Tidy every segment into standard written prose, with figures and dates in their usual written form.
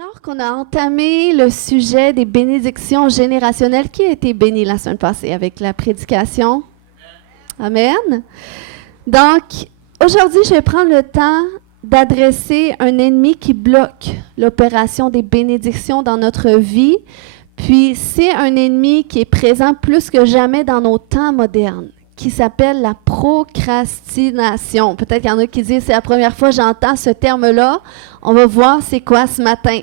Alors qu'on a entamé le sujet des bénédictions générationnelles, qui a été béni la semaine passée avec la prédication? Amen. Donc, aujourd'hui, je vais prendre le temps d'adresser un ennemi qui bloque l'opération des bénédictions dans notre vie. Puis, c'est un ennemi qui est présent plus que jamais dans nos temps modernes, qui s'appelle la procrastination. Peut-être qu'il y en a qui disent, c'est la première fois que j'entends ce terme-là. On va voir c'est quoi ce matin.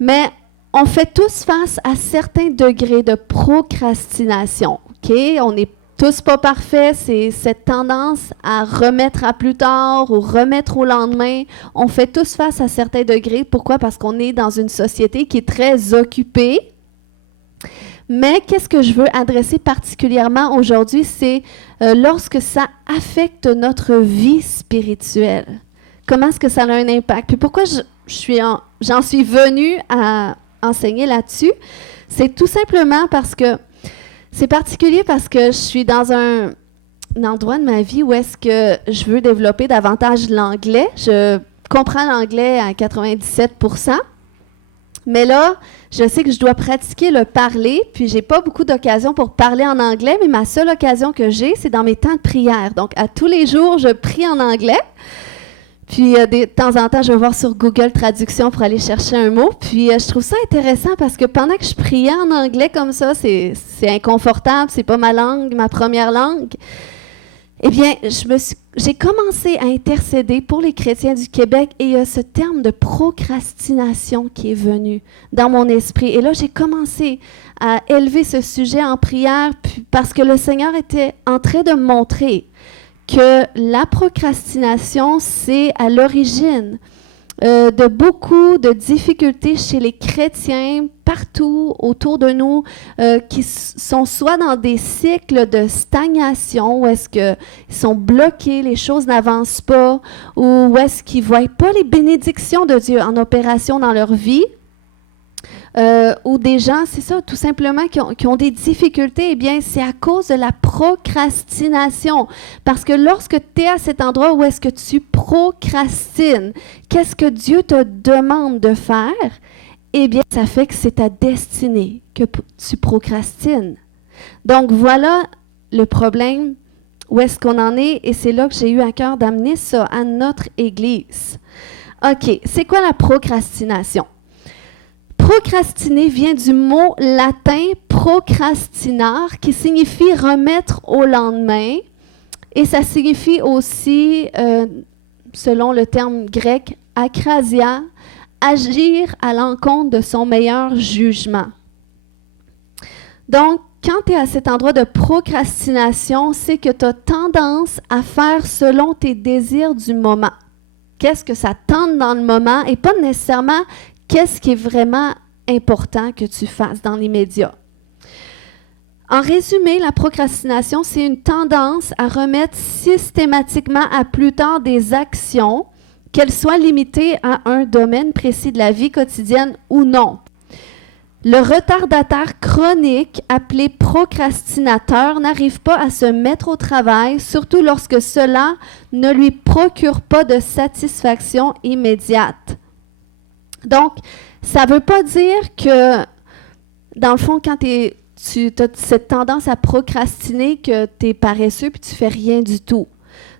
Mais on fait tous face à certains degrés de procrastination. OK? On n'est tous pas parfaits. C'est cette tendance à remettre à plus tard ou remettre au lendemain. On fait tous face à certains degrés. Pourquoi? Parce qu'on est dans une société qui est très occupée. Mais qu'est-ce que je veux adresser particulièrement aujourd'hui, c'est lorsque ça affecte notre vie spirituelle. Comment est-ce que ça a un impact? Puis pourquoi j'en suis venue à enseigner là-dessus? C'est tout simplement parce que c'est particulier parce que je suis dans un endroit de ma vie où est-ce que je veux développer davantage l'anglais. Je comprends l'anglais à 97%. Mais là, je sais que je dois pratiquer le parler, puis j'ai pas beaucoup d'occasions pour parler en anglais, mais ma seule occasion que j'ai, c'est dans mes temps de prière. Donc, à tous les jours, je prie en anglais. Puis, de temps en temps, je vais voir sur Google Traduction pour aller chercher un mot. Puis, je trouve ça intéressant parce que pendant que je priais en anglais comme ça, c'est inconfortable, c'est pas ma langue, ma première langue. Eh bien, j'ai commencé à intercéder pour les chrétiens du Québec et il y a ce terme de procrastination qui est venu dans mon esprit. Et là, j'ai commencé à élever ce sujet en prière parce que le Seigneur était en train de me montrer que la procrastination, c'est à l'origine de beaucoup de difficultés chez les chrétiens partout autour de nous qui sont soit dans des cycles de stagnation où est-ce qu'ils sont bloqués, les choses n'avancent pas, ou où est-ce qu'ils ne voient pas les bénédictions de Dieu en opération dans leur vie. Ou des gens, c'est ça, tout simplement, qui ont des difficultés, eh bien, c'est à cause de la procrastination. Parce que lorsque tu es à cet endroit où est-ce que tu procrastines, qu'est-ce que Dieu te demande de faire? Eh bien, ça fait que c'est ta destinée que tu procrastines. Donc, voilà le problème, où est-ce qu'on en est, et c'est là que j'ai eu à cœur d'amener ça à notre Église. OK, c'est quoi la procrastination? Procrastiner vient du mot latin procrastinar, qui signifie remettre au lendemain. Et ça signifie aussi, selon le terme grec, akrasia, agir à l'encontre de son meilleur jugement. Donc, quand tu es à cet endroit de procrastination, c'est que tu as tendance à faire selon tes désirs du moment. Qu'est-ce que ça tente dans le moment et pas nécessairement qu'est-ce qui est vraiment important que tu fasses dans l'immédiat. En résumé, la procrastination, c'est une tendance à remettre systématiquement à plus tard des actions, qu'elles soient limitées à un domaine précis de la vie quotidienne ou non. Le retardataire chronique, appelé procrastinateur, n'arrive pas à se mettre au travail, surtout lorsque cela ne lui procure pas de satisfaction immédiate. Donc, ça ne veut pas dire que, dans le fond, quand tu as cette tendance à procrastiner, que tu es paresseux et tu ne fais rien du tout.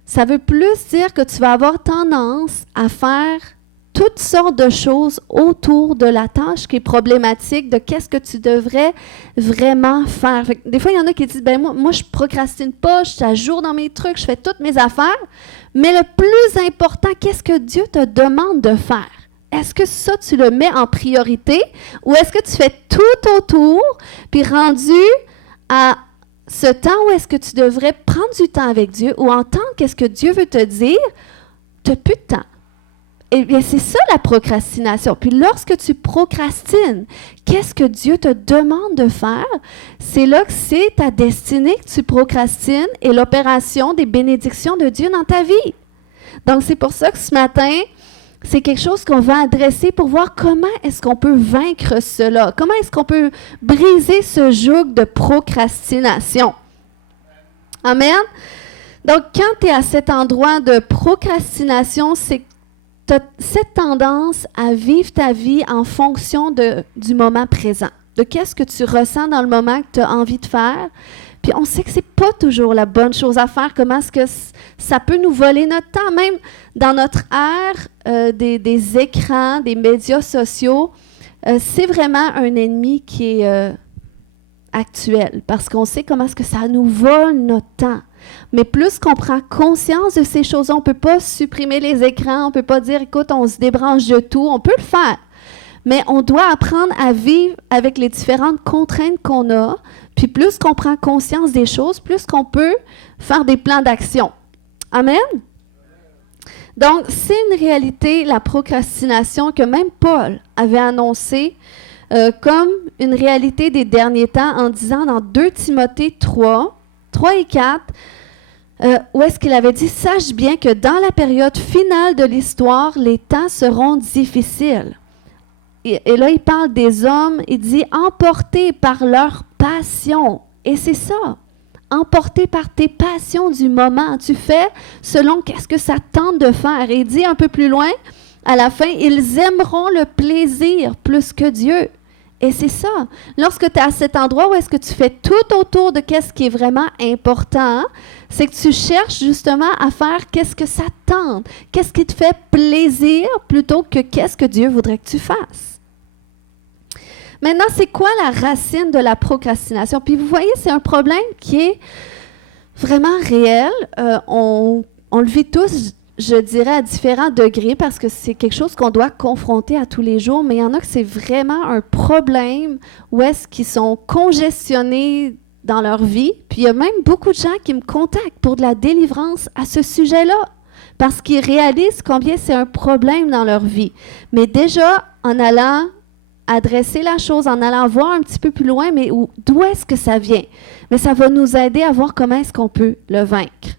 Ça veut plus dire que tu vas avoir tendance à faire toutes sortes de choses autour de la tâche qui est problématique, de qu'est-ce que tu devrais vraiment faire. Fait que des fois, il y en a qui disent, ben moi, je procrastine pas, je suis à jour dans mes trucs, je fais toutes mes affaires, mais le plus important, qu'est-ce que Dieu te demande de faire? Est-ce que ça, tu le mets en priorité ou est-ce que tu fais tout autour, puis rendu à ce temps où est-ce que tu devrais prendre du temps avec Dieu ou entendre qu'est-ce que Dieu veut te dire, tu n'as plus de temps. Eh bien, c'est ça la procrastination. Puis lorsque tu procrastines, qu'est-ce que Dieu te demande de faire? C'est là que c'est ta destinée que tu procrastines et l'opération des bénédictions de Dieu dans ta vie. Donc, c'est pour ça que ce matin, c'est quelque chose qu'on va adresser pour voir comment est-ce qu'on peut vaincre cela. Comment est-ce qu'on peut briser ce joug de procrastination. Amen. Donc, quand tu es à cet endroit de procrastination, c'est tu as cette tendance à vivre ta vie en fonction du moment présent, de qu'est-ce que tu ressens dans le moment que tu as envie de faire. Puis on sait que c'est pas toujours la bonne chose à faire. Comment est-ce que ça peut nous voler notre temps? Même dans notre ère des écrans, des médias sociaux, c'est vraiment un ennemi qui est actuel. Parce qu'on sait comment est-ce que ça nous vole notre temps. Mais plus qu'on prend conscience de ces choses, on ne peut pas supprimer les écrans, on ne peut pas dire, écoute, on se débranche de tout. On peut le faire. Mais on doit apprendre à vivre avec les différentes contraintes qu'on a. Puis plus qu'on prend conscience des choses, plus qu'on peut faire des plans d'action. Amen? Donc, c'est une réalité, la procrastination, que même Paul avait annoncée comme une réalité des derniers temps en disant dans 2 Timothée 3 et 4, où est-ce qu'il avait dit « Sache bien que dans la période finale de l'histoire, les temps seront difficiles. » Et là, il parle des hommes, il dit « emportés par leur passion ». Et c'est ça, emporté par tes passions du moment. Tu fais selon qu'est-ce que ça tente de faire. Et il dit un peu plus loin, à la fin, « ils aimeront le plaisir plus que Dieu ». Et c'est ça. Lorsque tu es à cet endroit où est-ce que tu fais tout autour de qu'est-ce qui est vraiment important, c'est que tu cherches justement à faire qu'est-ce que ça tente, qu'est-ce qui te fait plaisir plutôt que qu'est-ce que Dieu voudrait que tu fasses. Maintenant, c'est quoi la racine de la procrastination? Puis vous voyez, c'est un problème qui est vraiment réel. On le vit tous, je dirais, à différents degrés parce que c'est quelque chose qu'on doit confronter à tous les jours, mais il y en a que c'est vraiment un problème où est-ce qu'ils sont congestionnés dans leur vie. Puis il y a même beaucoup de gens qui me contactent pour de la délivrance à ce sujet-là parce qu'ils réalisent combien c'est un problème dans leur vie. Mais déjà, en allant adresser la chose, en allant voir un petit peu plus loin, mais d'où est-ce que ça vient? Mais ça va nous aider à voir comment est-ce qu'on peut le vaincre.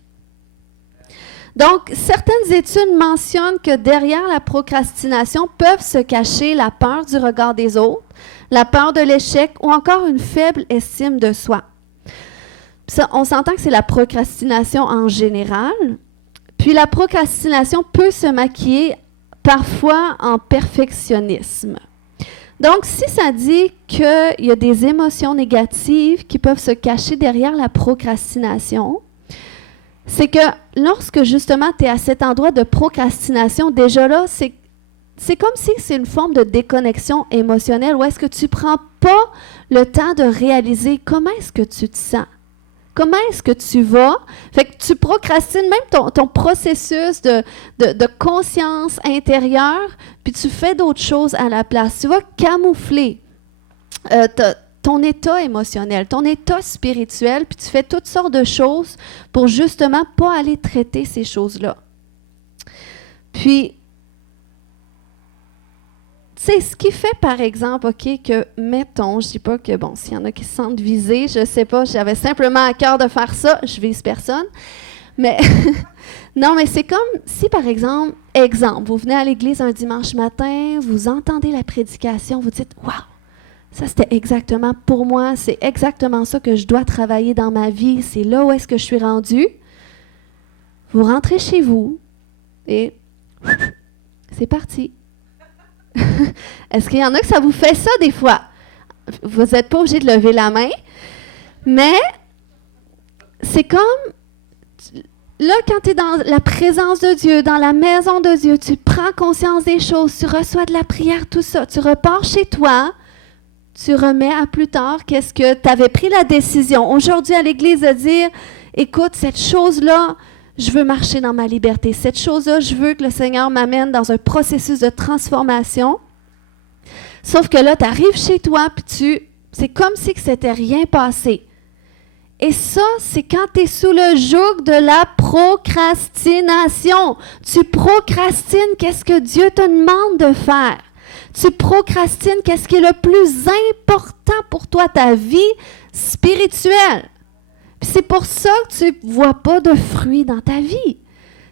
Donc, certaines études mentionnent que derrière la procrastination peuvent se cacher la peur du regard des autres, la peur de l'échec ou encore une faible estime de soi. Ça, on s'entend que c'est la procrastination en général. Puis la procrastination peut se maquiller parfois en perfectionnisme. Donc, si ça dit qu'il y a des émotions négatives qui peuvent se cacher derrière la procrastination, c'est que lorsque justement tu es à cet endroit de procrastination, déjà là, c'est comme si c'est une forme de déconnexion émotionnelle où est-ce que tu ne prends pas le temps de réaliser comment est-ce que tu te sens. Comment est-ce que tu vas? Fait que tu procrastines même ton processus de conscience intérieure, puis tu fais d'autres choses à la place. Tu vas camoufler ton état émotionnel, ton état spirituel, puis tu fais toutes sortes de choses pour justement pas aller traiter ces choses-là. Puis, c'est ce qui fait, par exemple, OK, que, mettons, je ne dis pas que, bon, s'il y en a qui se sentent visés, je ne sais pas, j'avais simplement à cœur de faire ça, je vise personne, mais non, mais c'est comme si, par exemple, vous venez à l'église un dimanche matin, vous entendez la prédication, vous dites « Wow! Ça, c'était exactement pour moi, c'est exactement ça que je dois travailler dans ma vie, c'est là où est-ce que je suis rendue. » Vous rentrez chez vous et c'est parti. Est-ce qu'il y en a que ça vous fait ça des fois? Vous n'êtes pas obligé de lever la main, mais c'est comme, là, quand tu es dans la présence de Dieu, dans la maison de Dieu, tu prends conscience des choses, tu reçois de la prière, tout ça, tu repars chez toi, tu remets à plus tard qu'est-ce que tu avais pris la décision aujourd'hui à l'église de dire, écoute, cette chose-là, je veux marcher dans ma liberté. Cette chose-là, je veux que le Seigneur m'amène dans un processus de transformation. Sauf que là, tu arrives chez toi, puis c'est comme si que c'était rien passé. Et ça, c'est quand tu es sous le joug de la procrastination. Tu procrastines qu'est-ce que Dieu te demande de faire. Tu procrastines qu'est-ce qui est le plus important pour toi, ta vie spirituelle. Puis c'est pour ça que tu ne vois pas de fruits dans ta vie.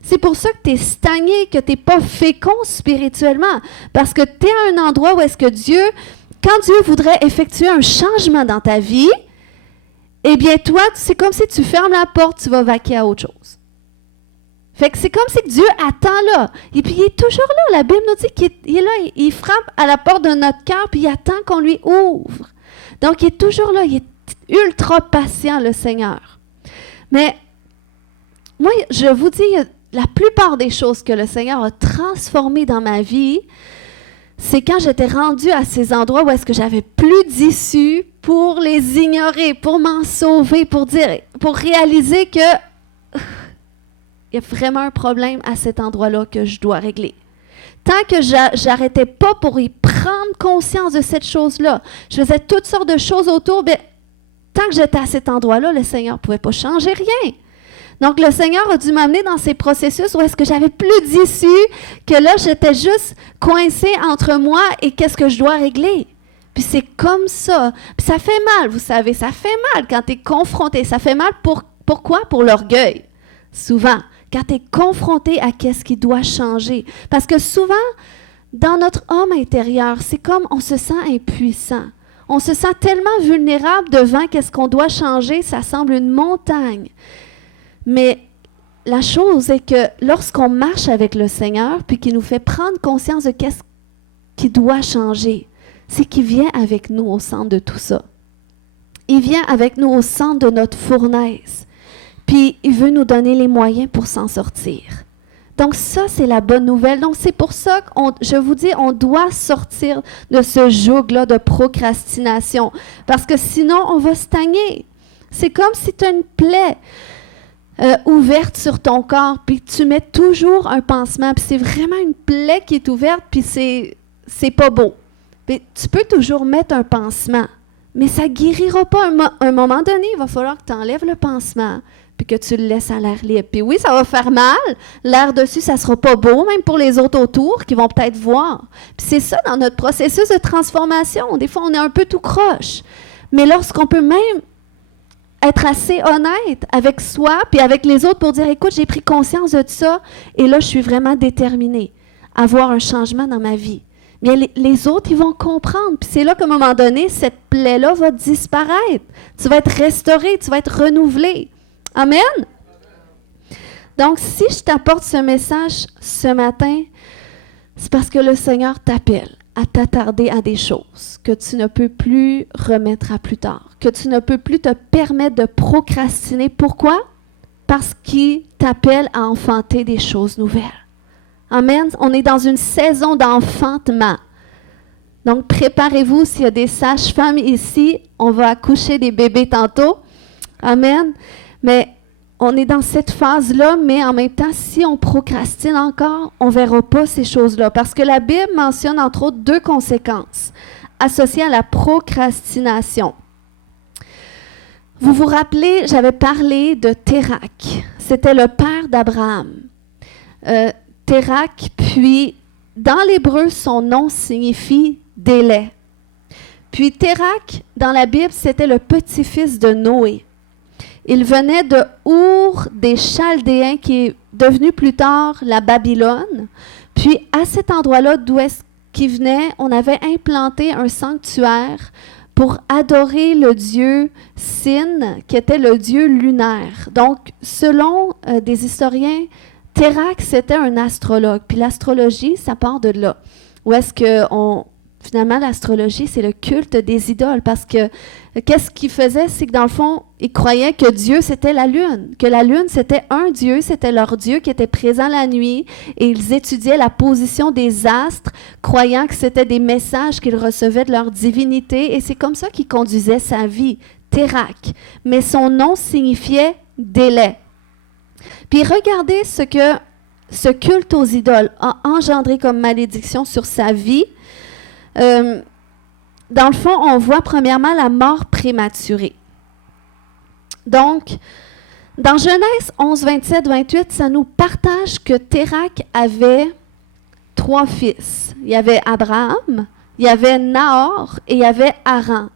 C'est pour ça que tu es stagné, que tu n'es pas fécond spirituellement. Parce que tu es à un endroit où est-ce que Dieu, quand Dieu voudrait effectuer un changement dans ta vie, eh bien toi, c'est comme si tu fermes la porte, tu vas vaquer à autre chose. Fait que c'est comme si Dieu attend là. Et puis il est toujours là. La Bible nous dit qu'il est là. Il frappe à la porte de notre cœur, puis il attend qu'on lui ouvre. Donc il est toujours là. Il est ultra patient, le Seigneur. Mais moi, je vous dis, la plupart des choses que le Seigneur a transformées dans ma vie, c'est quand j'étais rendue à ces endroits où est-ce que j'avais plus d'issue pour les ignorer, pour m'en sauver, pour réaliser que il y a vraiment un problème à cet endroit-là que je dois régler. Tant que j'arrêtais pas pour y prendre conscience de cette chose-là, je faisais toutes sortes de choses autour, mais tant que j'étais à cet endroit-là, le Seigneur ne pouvait pas changer rien. Donc, le Seigneur a dû m'amener dans ces processus où est-ce que j'avais plus d'issue, que là, j'étais juste coincée entre moi et qu'est-ce que je dois régler. Puis c'est comme ça. Puis ça fait mal, vous savez, ça fait mal quand tu es confronté. Ça fait mal pourquoi? Pour l'orgueil, souvent. Quand tu es confronté à qu'est-ce qui doit changer. Parce que souvent, dans notre homme intérieur, c'est comme on se sent impuissant. On se sent tellement vulnérable devant qu'est-ce qu'on doit changer, ça semble une montagne. Mais la chose est que lorsqu'on marche avec le Seigneur, puis qu'il nous fait prendre conscience de qu'est-ce qui doit changer, c'est qu'il vient avec nous au centre de tout ça. Il vient avec nous au centre de notre fournaise. Puis il veut nous donner les moyens pour s'en sortir. Donc ça, c'est la bonne nouvelle. Donc c'est pour ça que je vous dis, on doit sortir de ce joug-là de procrastination. Parce que sinon, on va stagner. C'est comme si tu as une plaie ouverte sur ton corps, puis tu mets toujours un pansement. Puis c'est vraiment une plaie qui est ouverte, puis c'est pas beau. Puis tu peux toujours mettre un pansement, mais ça ne guérira pas. À un moment donné, il va falloir que tu enlèves le pansement, puis que tu le laisses à l'air libre. Puis oui, ça va faire mal. L'air dessus, ça ne sera pas beau, même pour les autres autour qui vont peut-être voir. Puis c'est ça dans notre processus de transformation. Des fois, on est un peu tout croche. Mais lorsqu'on peut même être assez honnête avec soi puis avec les autres pour dire, écoute, j'ai pris conscience de ça et là, je suis vraiment déterminée à voir un changement dans ma vie. Bien, les autres, ils vont comprendre. Puis c'est là qu'à un moment donné, cette plaie-là va disparaître. Tu vas être restauré, tu vas être renouvelé. Amen? Donc, si je t'apporte ce message ce matin, c'est parce que le Seigneur t'appelle à t'attarder à des choses que tu ne peux plus remettre à plus tard, que tu ne peux plus te permettre de procrastiner. Pourquoi? Parce qu'il t'appelle à enfanter des choses nouvelles. Amen. On est dans une saison d'enfantement. Donc, préparez-vous, s'il y a des sages-femmes ici, on va accoucher des bébés tantôt. Amen. Mais on est dans cette phase-là, mais en même temps, si on procrastine encore, on ne verra pas ces choses-là. Parce que la Bible mentionne, entre autres, 2 conséquences associées à la procrastination. Vous vous rappelez, j'avais parlé de Térak. C'était le père d'Abraham. Térak, puis dans l'hébreu, son nom signifie délai. Puis Térak, dans la Bible, c'était le petit-fils de Noé. Il venait de Our des Chaldéens, qui est devenu plus tard la Babylone. Puis à cet endroit-là, d'où est-ce qu'il venait, on avait implanté un sanctuaire pour adorer le dieu Sin, qui était le dieu lunaire. Donc, selon des historiens, Térak, c'était un astrologue. Puis l'astrologie, ça part de là. Où est-ce que finalement, l'astrologie, c'est le culte des idoles. Parce que qu'est-ce qu'il faisait? C'est que dans le fond, ils croyaient que Dieu, c'était la lune. Que la lune, c'était un dieu, c'était leur dieu qui était présent la nuit. Et ils étudiaient la position des astres, croyant que c'était des messages qu'ils recevaient de leur divinité. Et c'est comme ça qu'il conduisait sa vie, Térak. Mais son nom signifiait délai. Puis regardez ce que ce culte aux idoles a engendré comme malédiction sur sa vie. Dans le fond, on voit premièrement la mort prématurée. Donc, dans Genèse 11, 27, 28, ça nous partage que Térak avait 3 fils. Il y avait Abraham, il y avait Nahor et il y avait Haran.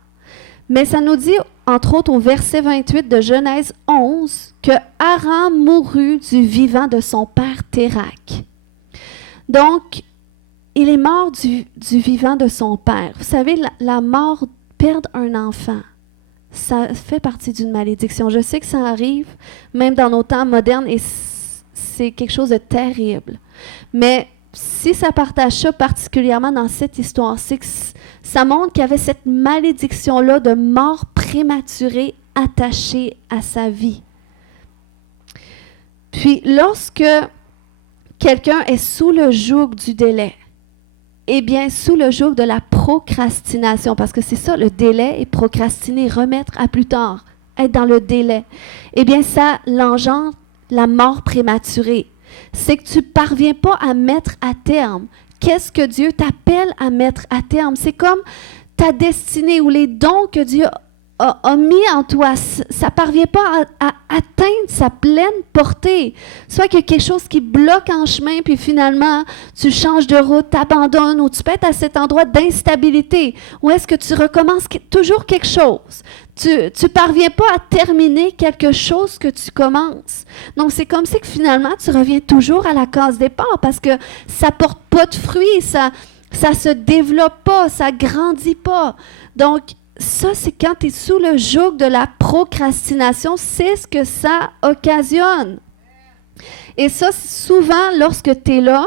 Mais ça nous dit, entre autres au verset 28 de Genèse 11, que Haran mourut du vivant de son père Térak. Donc, il est mort du vivant de son père. Vous savez, la mort, perdre un enfant, ça fait partie d'une malédiction. Je sais que ça arrive, même dans nos temps modernes, et c'est quelque chose de terrible. Mais si ça partage ça particulièrement dans cette histoire, c'est que ça montre qu'il y avait cette malédiction-là de mort prématurée attachée à sa vie. Puis, lorsque quelqu'un est sous le joug du délai, eh bien, sous le joug de la procrastination, parce que c'est ça, le délai et procrastiner, remettre à plus tard, être dans le délai, eh bien, ça l'engendre la mort prématurée. C'est que tu ne parviens pas à mettre à terme. Qu'est-ce que Dieu t'appelle à mettre à terme? C'est comme ta destinée ou les dons que Dieu a mis en toi. Ça ne parvient pas à atteindre sa pleine portée. Soit qu'il y a quelque chose qui bloque en chemin, puis finalement, tu changes de route, t'abandonnes, ou tu peux être à cet endroit d'instabilité. Ou est-ce que tu recommences toujours quelque chose? Tu ne parviens pas à terminer quelque chose que tu commences. Donc, c'est comme si que finalement, tu reviens toujours à la case départ parce que ça ne porte pas de fruits, ça se développe pas, ça ne grandit pas. Donc, ça, c'est quand tu es sous le joug de la procrastination, c'est ce que ça occasionne. Et ça, souvent, lorsque tu es là,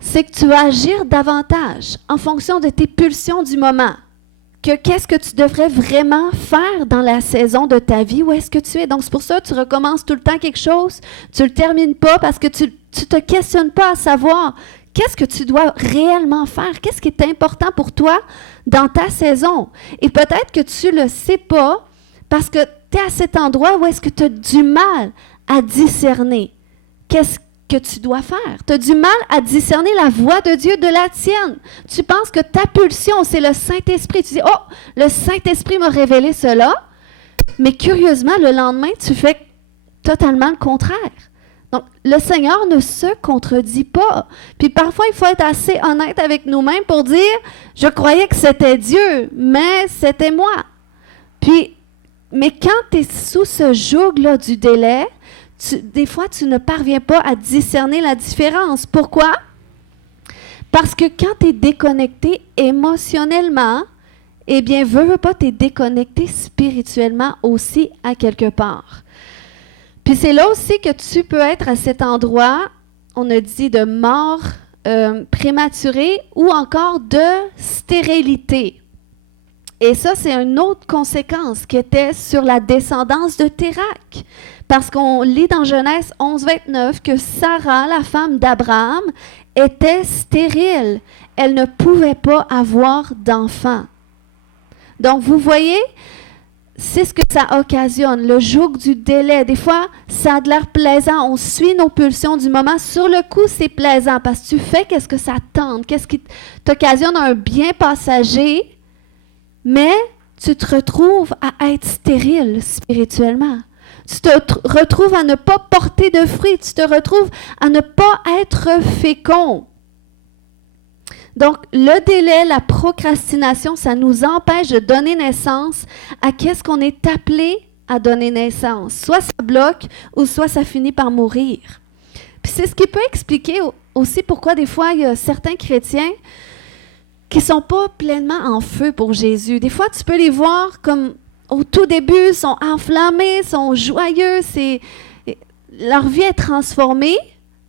c'est que tu vas agir davantage en fonction de tes pulsions du moment. Qu'est-ce que tu devrais vraiment faire dans la saison de ta vie? Où est-ce que tu es? Donc, c'est pour ça que tu recommences tout le temps quelque chose. Tu ne le termines pas parce que tu ne te questionnes pas à savoir qu'est-ce que tu dois réellement faire? Qu'est-ce qui est important pour toi dans ta saison? Et peut-être que tu ne le sais pas parce que tu es à cet endroit où est-ce que tu as du mal à discerner qu'est-ce que tu dois faire. Tu as du mal à discerner la voix de Dieu de la tienne. Tu penses que ta pulsion, c'est le Saint-Esprit. Tu dis, oh, le Saint-Esprit m'a révélé cela. Mais curieusement, le lendemain, tu fais totalement le contraire. Donc, le Seigneur ne se contredit pas. Puis parfois, il faut être assez honnête avec nous-mêmes pour dire, je croyais que c'était Dieu, mais c'était moi. Mais quand tu es sous ce joug-là du délai, des fois, tu ne parviens pas à discerner la différence. Pourquoi? Parce que quand tu es déconnecté émotionnellement, eh bien, veux pas, tu es déconnecté spirituellement aussi à quelque part. Puis c'est là aussi que tu peux être à cet endroit, on a dit de mort prématurée ou encore de stérilité. Et ça, c'est une autre conséquence qui était sur la descendance de Térakh. Parce qu'on lit dans Genèse 11, 29 que Sarah, la femme d'Abraham, était stérile. Elle ne pouvait pas avoir d'enfant. Donc, vous voyez, c'est ce que ça occasionne, le joug du délai. Des fois, ça a de l'air plaisant. On suit nos pulsions du moment. Sur le coup, c'est plaisant parce que tu fais qu'est-ce que ça tente, qu'est-ce qui t'occasionne un bien passager, mais tu te retrouves à être stérile spirituellement. Tu te retrouves à ne pas porter de fruits. Tu te retrouves à ne pas être fécond. Donc, le délai, la procrastination, ça nous empêche de donner naissance à qu'est-ce qu'on est appelé à donner naissance. Soit ça bloque ou soit ça finit par mourir. Puis c'est ce qui peut expliquer aussi pourquoi des fois il y a certains chrétiens qui ne sont pas pleinement en feu pour Jésus. Des fois, tu peux les voir comme au tout début, sont enflammés, sont joyeux, leur vie est transformée,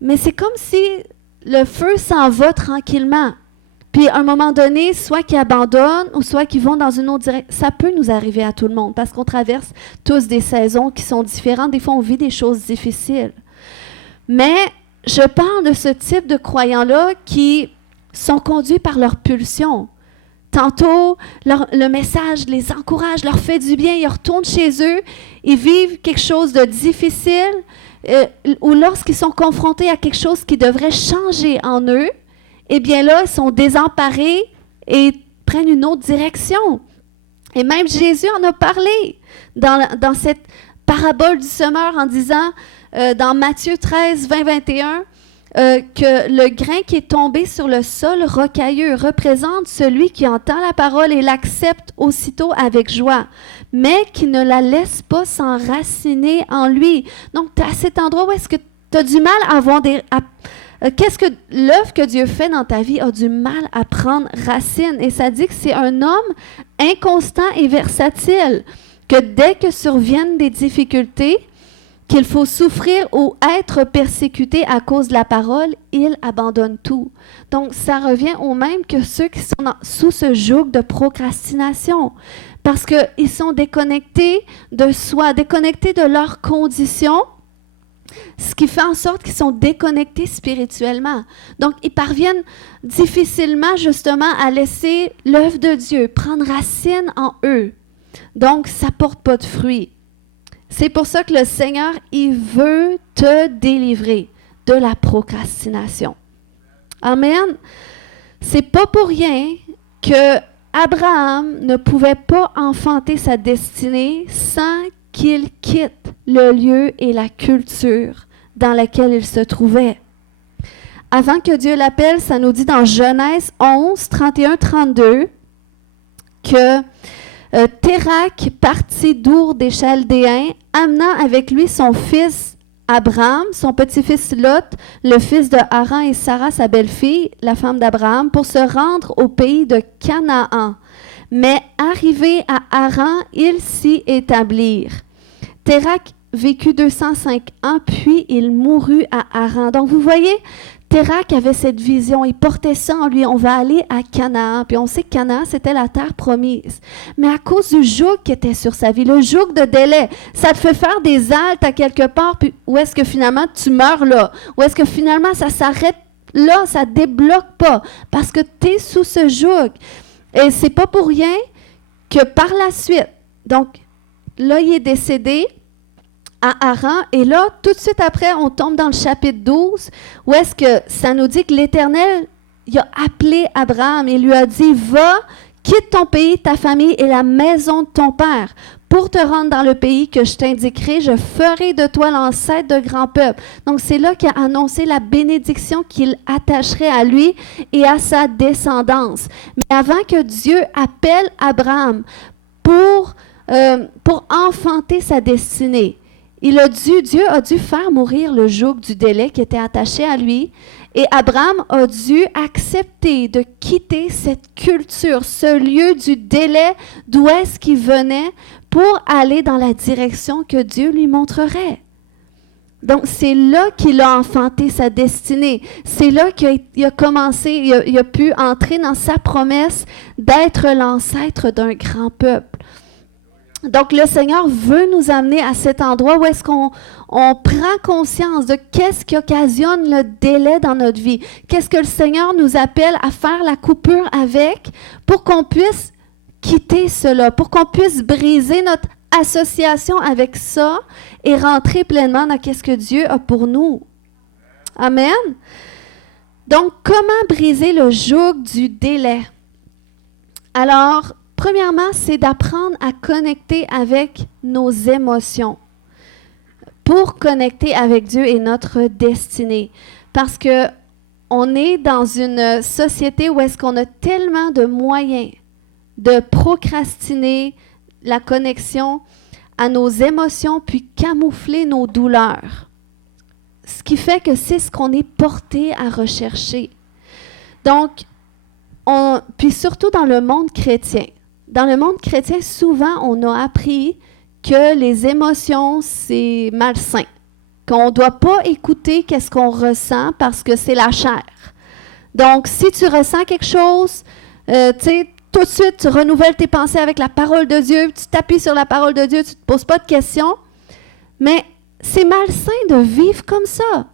mais c'est comme si le feu s'en va tranquillement. Puis à un moment donné, soit qu'ils abandonnent ou soit qu'ils vont dans une autre direction. Ça peut nous arriver à tout le monde parce qu'on traverse tous des saisons qui sont différentes. Des fois, on vit des choses difficiles. Mais je parle de ce type de croyants-là qui sont conduits par leur pulsion. Tantôt, le message les encourage, leur fait du bien, ils retournent chez eux, ils vivent quelque chose de difficile, ou lorsqu'ils sont confrontés à quelque chose qui devrait changer en eux, eh bien là, ils sont désemparés et prennent une autre direction. Et même Jésus en a parlé dans cette parabole du semeur en disant, dans Matthieu 13, 20, 21, que le grain qui est tombé sur le sol rocailleux représente celui qui entend la parole et l'accepte aussitôt avec joie, mais qui ne la laisse pas s'enraciner en lui. Donc, tu es à cet endroit où est-ce que tu as du mal à avoir qu'est-ce que l'œuvre que Dieu fait dans ta vie a du mal à prendre racine? Et ça dit que c'est un homme inconstant et versatile, que dès que surviennent des difficultés, qu'il faut souffrir ou être persécuté à cause de la parole, ils abandonnent tout. Donc, ça revient au même que ceux qui sont sous ce joug de procrastination, parce qu'ils sont déconnectés de soi, déconnectés de leurs conditions, ce qui fait en sorte qu'ils sont déconnectés spirituellement. Donc, ils parviennent difficilement, justement, à laisser l'œuvre de Dieu prendre racine en eux. Donc, ça ne porte pas de fruits. C'est pour ça que le Seigneur, il veut te délivrer de la procrastination. Amen. C'est pas pour rien que Abraham ne pouvait pas enfanter sa destinée sans qu'il quitte le lieu et la culture dans laquelle il se trouvait. Avant que Dieu l'appelle, ça nous dit dans Genèse 11, 31-32 que Térak partit d'Our des Chaldéens, amenant avec lui son fils Abraham, son petit-fils Lot, le fils de Haran et Sarah, sa belle-fille, la femme d'Abraham, pour se rendre au pays de Canaan. Mais arrivés à Haran, ils s'y établirent. Térak vécut 205 ans, puis il mourut à Haran. Donc vous voyez, Térak avait cette vision, il portait ça en lui, on va aller à Canaan. Puis on sait que Canaan, c'était la terre promise. Mais à cause du joug qui était sur sa vie, le joug de délai, ça te fait faire des haltes à quelque part, puis où est-ce que finalement tu meurs là? Où est-ce que finalement ça s'arrête là, ça ne débloque pas? Parce que tu es sous ce joug. Et c'est pas pour rien que par la suite, donc là, il est décédé à Haran, et là, tout de suite après, on tombe dans le chapitre 12, où est-ce que ça nous dit que l'Éternel, il a appelé Abraham et lui a dit, va, quitte ton pays, ta famille et la maison de ton père, pour te rendre dans le pays que je t'indiquerai, je ferai de toi l'ancêtre de grands peuples. Donc, c'est là qu'il a annoncé la bénédiction qu'il attacherait à lui et à sa descendance. Mais avant que Dieu appelle Abraham pour enfanter sa destinée, Dieu a dû faire mourir le joug du délai qui était attaché à lui, et Abraham a dû accepter de quitter cette culture, ce lieu du délai d'où est-ce qu'il venait pour aller dans la direction que Dieu lui montrerait. Donc, c'est là qu'il a enfanté sa destinée. C'est là qu'il a commencé, il a pu entrer dans sa promesse d'être l'ancêtre d'un grand peuple. Donc, le Seigneur veut nous amener à cet endroit où est-ce qu'on prend conscience de qu'est-ce qui occasionne le délai dans notre vie. Qu'est-ce que le Seigneur nous appelle à faire la coupure avec pour qu'on puisse quitter cela, pour qu'on puisse briser notre association avec ça et rentrer pleinement dans qu'est-ce que Dieu a pour nous. Amen. Donc, comment briser le joug du délai? Alors, premièrement, c'est d'apprendre à connecter avec nos émotions pour connecter avec Dieu et notre destinée. Parce que on est dans une société où est-ce qu'on a tellement de moyens de procrastiner la connexion à nos émotions puis camoufler nos douleurs. Ce qui fait que c'est ce qu'on est porté à rechercher. Donc, puis surtout dans le monde chrétien. Dans le monde chrétien, souvent, on a appris que les émotions, c'est malsain. Qu'on ne doit pas écouter qu'est-ce qu'on ressent parce que c'est la chair. Donc, si tu ressens quelque chose, tu sais, tout de suite, tu renouvelles tes pensées avec la parole de Dieu, tu t'appuies sur la parole de Dieu, tu ne te poses pas de questions. Mais c'est malsain de vivre comme ça.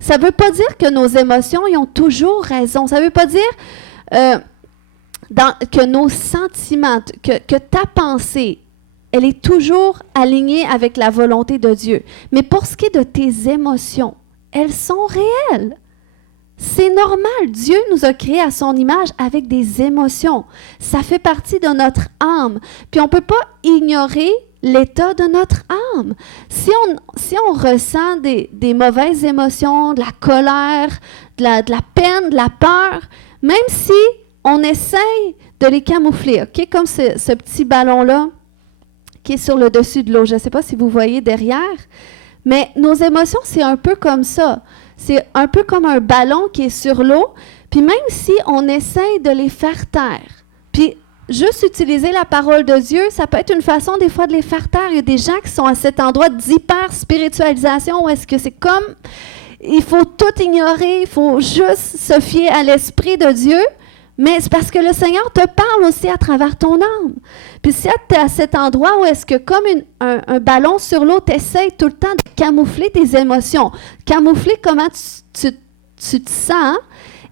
Ça ne veut pas dire que nos émotions, ils ont toujours raison. Ça ne veut pas dire que nos sentiments, que ta pensée, elle est toujours alignée avec la volonté de Dieu. Mais pour ce qui est de tes émotions, elles sont réelles. C'est normal. Dieu nous a créés à son image avec des émotions. Ça fait partie de notre âme. Puis on ne peut pas ignorer l'état de notre âme. Si on ressent des mauvaises émotions, de la colère, de la peine, de la peur, même si on essaye de les camoufler, OK? Comme ce petit ballon-là qui est sur le dessus de l'eau. Je ne sais pas si vous voyez derrière, mais nos émotions, c'est un peu comme ça. C'est un peu comme un ballon qui est sur l'eau, puis même si on essaye de les faire taire, puis juste utiliser la parole de Dieu, ça peut être une façon des fois de les faire taire. Il y a des gens qui sont à cet endroit d'hyper-spiritualisation où est-ce que c'est comme, il faut tout ignorer, il faut juste se fier à l'Esprit de Dieu, mais c'est parce que le Seigneur te parle aussi à travers ton âme. Puis si tu es à cet endroit où est-ce que comme un ballon sur l'eau, tu essaies tout le temps de camoufler tes émotions, camoufler comment tu te sens,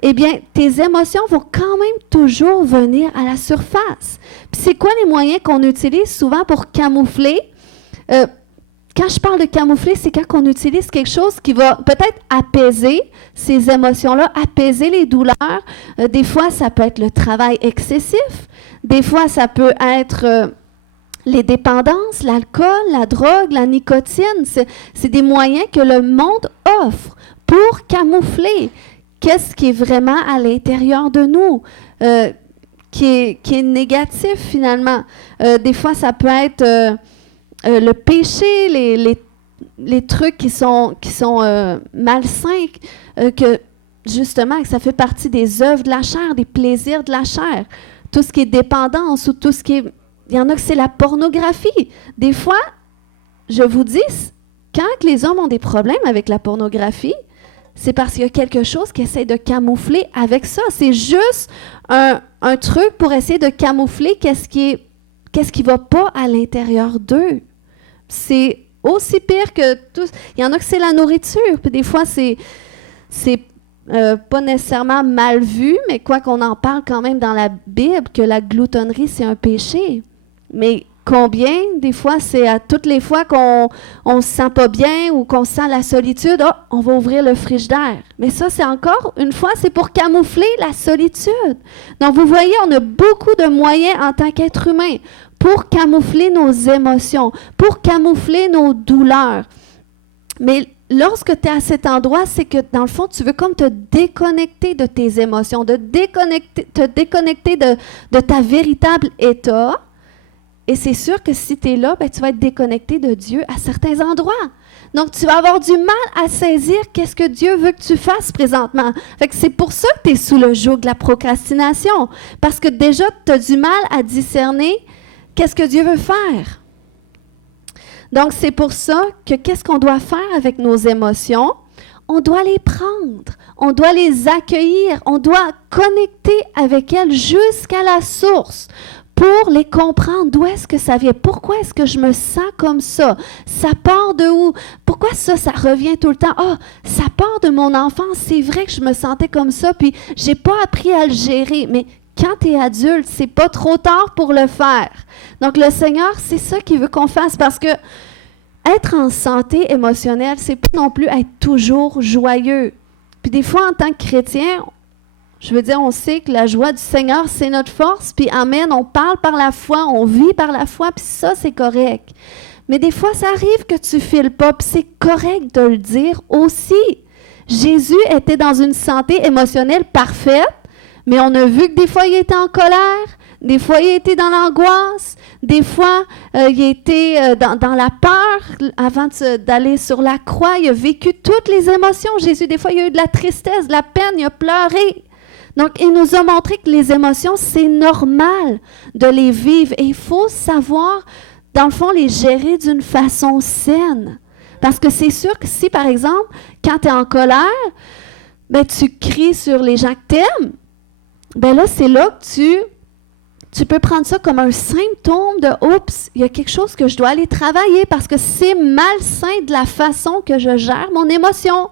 eh bien, tes émotions vont quand même toujours venir à la surface. Puis c'est quoi les moyens qu'on utilise souvent pour camoufler? Quand je parle de camoufler, c'est quand on utilise quelque chose qui va peut-être apaiser ces émotions-là, apaiser les douleurs. Des fois, ça peut être le travail excessif. Des fois, ça peut être les dépendances, l'alcool, la drogue, la nicotine. C'est des moyens que le monde offre pour camoufler qu'est-ce qui est vraiment à l'intérieur de nous, qui est négatif finalement. Des fois, ça peut être le péché, les trucs qui sont malsains, que justement, que ça fait partie des œuvres de la chair, des plaisirs de la chair. Tout ce qui est dépendance ou tout ce qui est... Il y en a que c'est la pornographie. Des fois, je vous dis, quand les hommes ont des problèmes avec la pornographie, c'est parce qu'il y a quelque chose qui essaie de camoufler avec ça. C'est juste un truc pour essayer de camoufler qu'est-ce qui va pas à l'intérieur d'eux. C'est aussi pire que tout. Il y en a que c'est la nourriture, puis des fois c'est pas nécessairement mal vu, mais quoi qu'on en parle quand même dans la Bible, que la gloutonnerie c'est un péché. Mais combien, des fois, c'est à toutes les fois qu'on se sent pas bien ou qu'on sent la solitude, on va ouvrir le frigidaire. Mais ça, c'est encore, une fois, c'est pour camoufler la solitude. Donc, vous voyez, on a beaucoup de moyens en tant qu'être humain pour camoufler nos émotions, pour camoufler nos douleurs. Mais lorsque tu es à cet endroit, c'est que, dans le fond, tu veux comme te déconnecter de tes émotions, te déconnecter de ta véritable état. Et c'est sûr que si tu es là, tu vas être déconnecté de Dieu à certains endroits. Donc, tu vas avoir du mal à saisir qu'est-ce que Dieu veut que tu fasses présentement. Fait que c'est pour ça que tu es sous le joug de la procrastination. Parce que déjà, tu as du mal à discerner qu'est-ce que Dieu veut faire. Donc, c'est pour ça que qu'est-ce qu'on doit faire avec nos émotions? On doit les prendre, on doit les accueillir, on doit connecter avec elles jusqu'à la source. Pour les comprendre, d'où est-ce que ça vient? Pourquoi est-ce que je me sens comme ça? Ça part de où? Pourquoi ça revient tout le temps? Ça part de mon enfance. C'est vrai que je me sentais comme ça, puis j'ai pas appris à le gérer. Mais quand tu es adulte, c'est pas trop tard pour le faire. Donc, le Seigneur, c'est ça qu'il veut qu'on fasse, parce que être en santé émotionnelle, c'est pas non plus être toujours joyeux. Puis des fois, en tant que chrétien, je veux dire, on sait que la joie du Seigneur, c'est notre force, puis amen, on parle par la foi, on vit par la foi, puis ça, c'est correct. Mais des fois, ça arrive que tu files pas, puis c'est correct de le dire aussi. Jésus était dans une santé émotionnelle parfaite, mais on a vu que des fois, il était en colère, des fois, il était dans l'angoisse, des fois, il était dans la peur avant d'aller sur la croix. Il a vécu toutes les émotions, Jésus. Des fois, il y a eu de la tristesse, de la peine, il a pleuré. Donc, il nous a montré que les émotions, c'est normal de les vivre. Et il faut savoir, dans le fond, les gérer d'une façon saine. Parce que c'est sûr que si, par exemple, quand tu es en colère, tu cries sur les gens que tu aimes, là, c'est là que tu peux prendre ça comme un symptôme de « Oups, il y a quelque chose que je dois aller travailler parce que c'est malsain de la façon que je gère mon émotion. »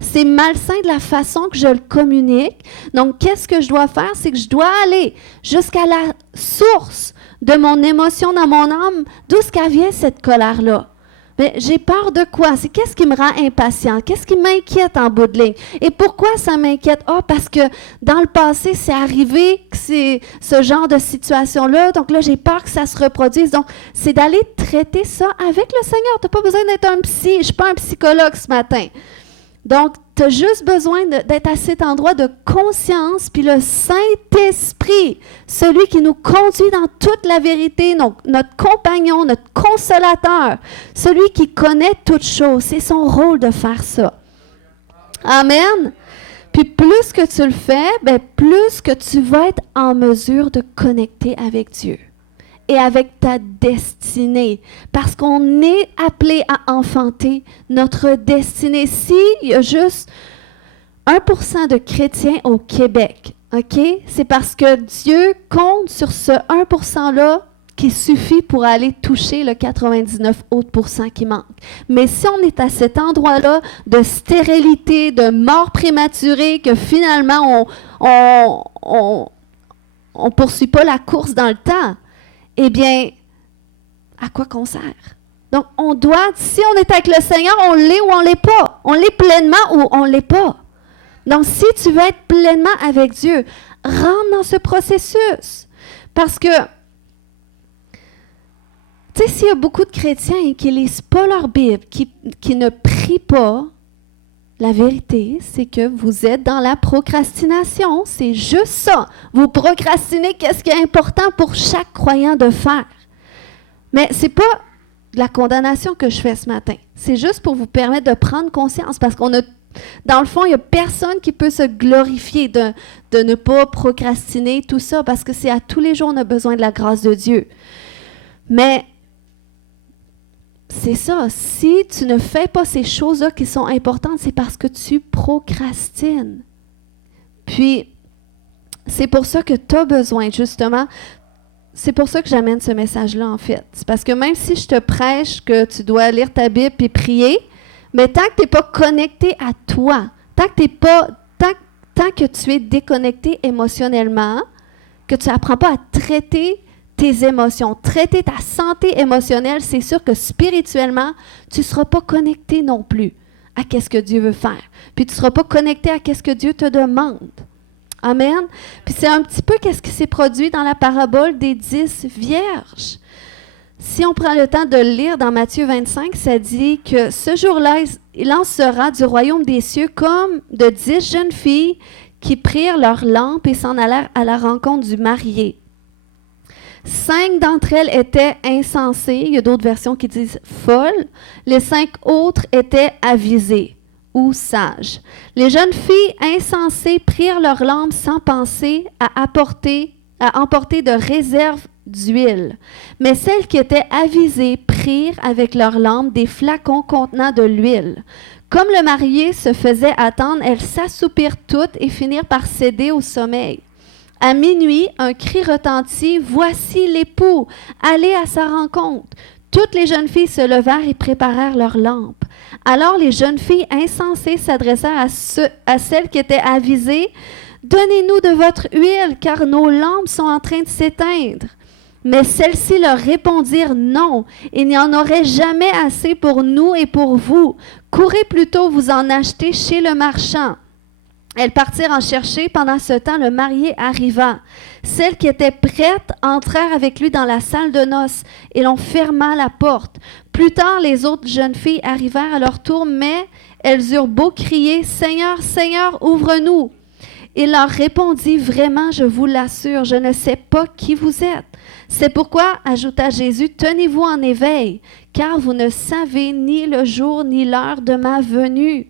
C'est malsain de la façon que je le communique. Donc, qu'est-ce que je dois faire? C'est que je dois aller jusqu'à la source de mon émotion dans mon âme. D'où est-ce qu'elle vient, cette colère-là? Mais j'ai peur de quoi? C'est qu'est-ce qui me rend impatient? Qu'est-ce qui m'inquiète en bout de ligne? Et pourquoi ça m'inquiète? Parce que dans le passé, c'est arrivé que c'est ce genre de situation-là. Donc là, j'ai peur que ça se reproduise. Donc, c'est d'aller traiter ça avec le Seigneur. Tu n'as pas besoin d'être un psy. Je ne suis pas un psychologue ce matin. Donc, tu as juste besoin d'être à cet endroit de conscience, puis le Saint-Esprit, celui qui nous conduit dans toute la vérité, notre compagnon, notre consolateur, celui qui connaît toutes choses, c'est son rôle de faire ça. Amen. Puis plus que tu le fais, ben plus que tu vas être en mesure de connecter avec Dieu et avec ta destinée. Parce qu'on est appelé à enfanter notre destinée. S'il y a juste 1% de chrétiens au Québec, OK? C'est parce que Dieu compte sur ce 1%-là qui suffit pour aller toucher le 99 autres pourcents qui manquent. Mais si on est à cet endroit-là de stérilité, de mort prématurée, que finalement on poursuit pas la course dans le temps, eh bien, à quoi qu'on sert? Donc, on doit, si on est avec le Seigneur, on l'est ou on l'est pas. On l'est pleinement ou on l'est pas. Donc, si tu veux être pleinement avec Dieu, rentre dans ce processus. Parce que, tu sais, s'il y a beaucoup de chrétiens qui ne lisent pas leur Bible, qui ne prient pas, la vérité, c'est que vous êtes dans la procrastination. C'est juste ça. Vous procrastinez qu'est-ce qui est important pour chaque croyant de faire. Mais ce n'est pas de la condamnation que je fais ce matin. C'est juste pour vous permettre de prendre conscience parce qu'on a, dans le fond, il n'y a personne qui peut se glorifier de ne pas procrastiner, tout ça, parce que c'est à tous les jours on a besoin de la grâce de Dieu. Mais c'est ça, si tu ne fais pas ces choses-là qui sont importantes, c'est parce que tu procrastines. Puis, c'est pour ça que tu as besoin, justement, c'est pour ça que j'amène ce message-là, en fait. C'est parce que même si je te prêche que tu dois lire ta Bible et prier, mais tant que tu n'es pas connecté à toi, tant que tu es déconnecté émotionnellement, que tu n'apprends pas à traiter tes émotions, traiter ta santé émotionnelle, c'est sûr que spirituellement, tu ne seras pas connecté non plus à ce que Dieu veut faire. Puis tu ne seras pas connecté à ce que Dieu te demande. Amen. Puis c'est un petit peu ce qui s'est produit dans la parabole des 10 vierges. Si on prend le temps de le lire dans Matthieu 25, ça dit que ce jour-là, il en sera du royaume des cieux comme de 10 jeunes filles qui prirent leurs lampes et s'en allèrent à la rencontre du marié. 5 d'entre elles étaient insensées. Il y a d'autres versions qui disent folles. Les 5 autres étaient avisées ou sages. Les jeunes filles insensées prirent leurs lampes sans penser à emporter de réserve d'huile. Mais celles qui étaient avisées prirent avec leurs lampes des flacons contenant de l'huile. Comme le marié se faisait attendre, elles s'assoupirent toutes et finirent par céder au sommeil. À minuit, un cri retentit, « Voici l'époux, allez à sa rencontre. » Toutes les jeunes filles se levèrent et préparèrent leurs lampes. Alors les jeunes filles insensées s'adressèrent à celles qui étaient avisées, « Donnez-nous de votre huile, car nos lampes sont en train de s'éteindre. » Mais celles-ci leur répondirent, « Non, il n'y en aurait jamais assez pour nous et pour vous. Courez plutôt vous en acheter chez le marchand. » Elles partirent en chercher. Pendant ce temps, le marié arriva. Celles qui étaient prêtes entrèrent avec lui dans la salle de noces et l'on ferma la porte. Plus tard, les autres jeunes filles arrivèrent à leur tour, mais elles eurent beau crier, « Seigneur, Seigneur, ouvre-nous !» Il leur répondit, « Vraiment, je vous l'assure, je ne sais pas qui vous êtes. C'est pourquoi, ajouta Jésus, tenez-vous en éveil, car vous ne savez ni le jour ni l'heure de ma venue. »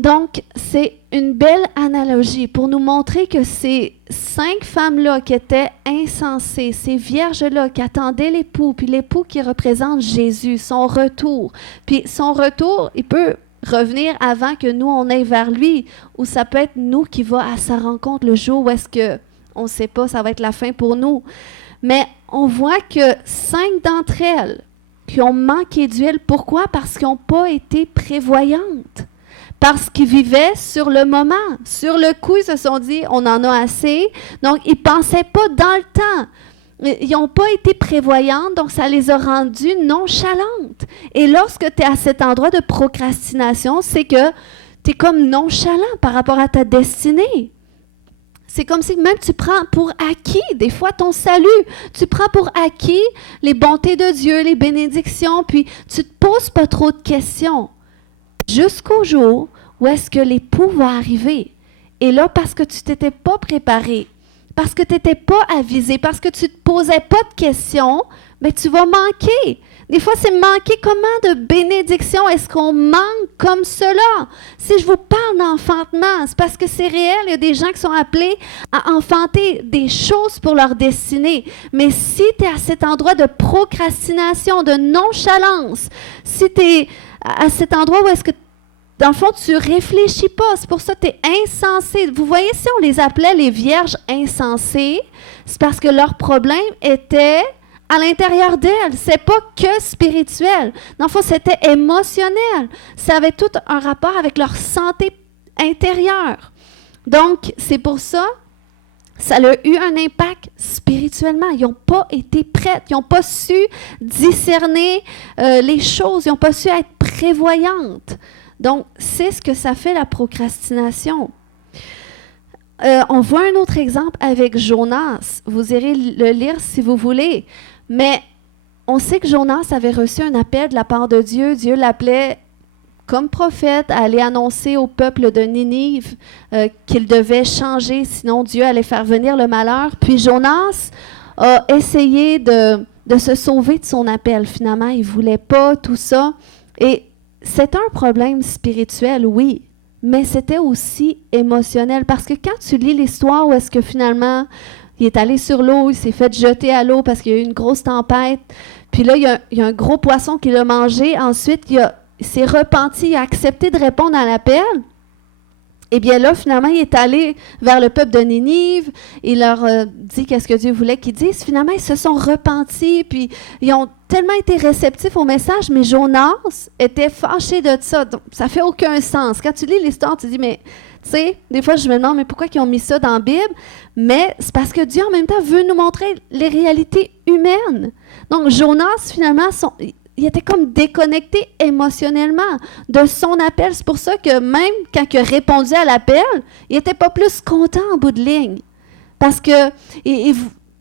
Donc, c'est une belle analogie pour nous montrer que ces 5 femmes-là qui étaient insensées, ces vierges-là qui attendaient l'époux, puis l'époux qui représente Jésus, son retour. Puis son retour, il peut revenir avant que nous, on aille vers lui, ou ça peut être nous qui va à sa rencontre le jour où est-ce que, on ne sait pas, ça va être la fin pour nous. Mais on voit que 5 d'entre elles qui ont manqué d'huile, pourquoi? Parce qu'ils n'ont pas été prévoyantes. Parce qu'ils vivaient sur le moment. Sur le coup, ils se sont dit, on en a assez. Donc, ils ne pensaient pas dans le temps. Ils n'ont pas été prévoyantes, donc ça les a rendues nonchalantes. Et lorsque tu es à cet endroit de procrastination, c'est que tu es comme nonchalant par rapport à ta destinée. C'est comme si même tu prends pour acquis, des fois, ton salut. Tu prends pour acquis les bontés de Dieu, les bénédictions, puis tu ne te poses pas trop de questions. Jusqu'au jour où est-ce que l'époux va arriver. Et là, parce que tu ne t'étais pas préparé, parce que tu n'étais pas avisé, parce que tu ne te posais pas de questions, bien, tu vas manquer. Des fois, c'est manquer comment de bénédiction? Est-ce qu'on manque comme cela? Si je vous parle d'enfantement, c'est parce que c'est réel. Il y a des gens qui sont appelés à enfanter des choses pour leur destinée. Mais si tu es à cet endroit de procrastination, de nonchalance, si tu es à cet endroit où est-ce que, dans le fond, tu réfléchis pas, c'est pour ça que tu es insensé. Vous voyez, si on les appelait les vierges insensées, c'est parce que leur problème était à l'intérieur d'elles. C'est pas que spirituel. Dans le fond, c'était émotionnel. Ça avait tout un rapport avec leur santé intérieure. Donc, c'est pour ça, ça a eu un impact spirituellement. Ils n'ont pas été prêts. Ils n'ont pas su discerner les choses. Ils n'ont pas su être prévoyantes. Donc, c'est ce que ça fait la procrastination. On voit un autre exemple avec Jonas. Vous irez le lire si vous voulez. Mais on sait que Jonas avait reçu un appel de la part de Dieu. Dieu l'appelait comme prophète à aller annoncer au peuple de Ninive qu'il devait changer, sinon Dieu allait faire venir le malheur. Puis Jonas a essayé de se sauver de son appel. Finalement, il ne voulait pas tout ça. Et c'est un problème spirituel, oui, mais c'était aussi émotionnel. Parce que quand tu lis l'histoire où est-ce que finalement, il est allé sur l'eau, il s'est fait jeter à l'eau parce qu'il y a eu une grosse tempête. Puis là, il y a un gros poisson qui l'a mangé. Ensuite, il s'est repenti, il a accepté de répondre à l'appel. Et bien là, finalement, il est allé vers le peuple de Ninive. Il leur dit qu'est-ce que Dieu voulait qu'ils disent. Finalement, ils se sont repentis, puis ils ont tellement été réceptifs au message, mais Jonas était fâché de ça. Donc, ça fait aucun sens. Quand tu lis l'histoire, tu dis, mais tu sais, des fois, je me demande, mais pourquoi ils ont mis ça dans la Bible? Mais c'est parce que Dieu, en même temps, veut nous montrer les réalités humaines. Donc, Jonas, finalement, il était comme déconnecté émotionnellement de son appel. C'est pour ça que même quand il a répondu à l'appel, il n'était pas plus content en bout de ligne. Parce que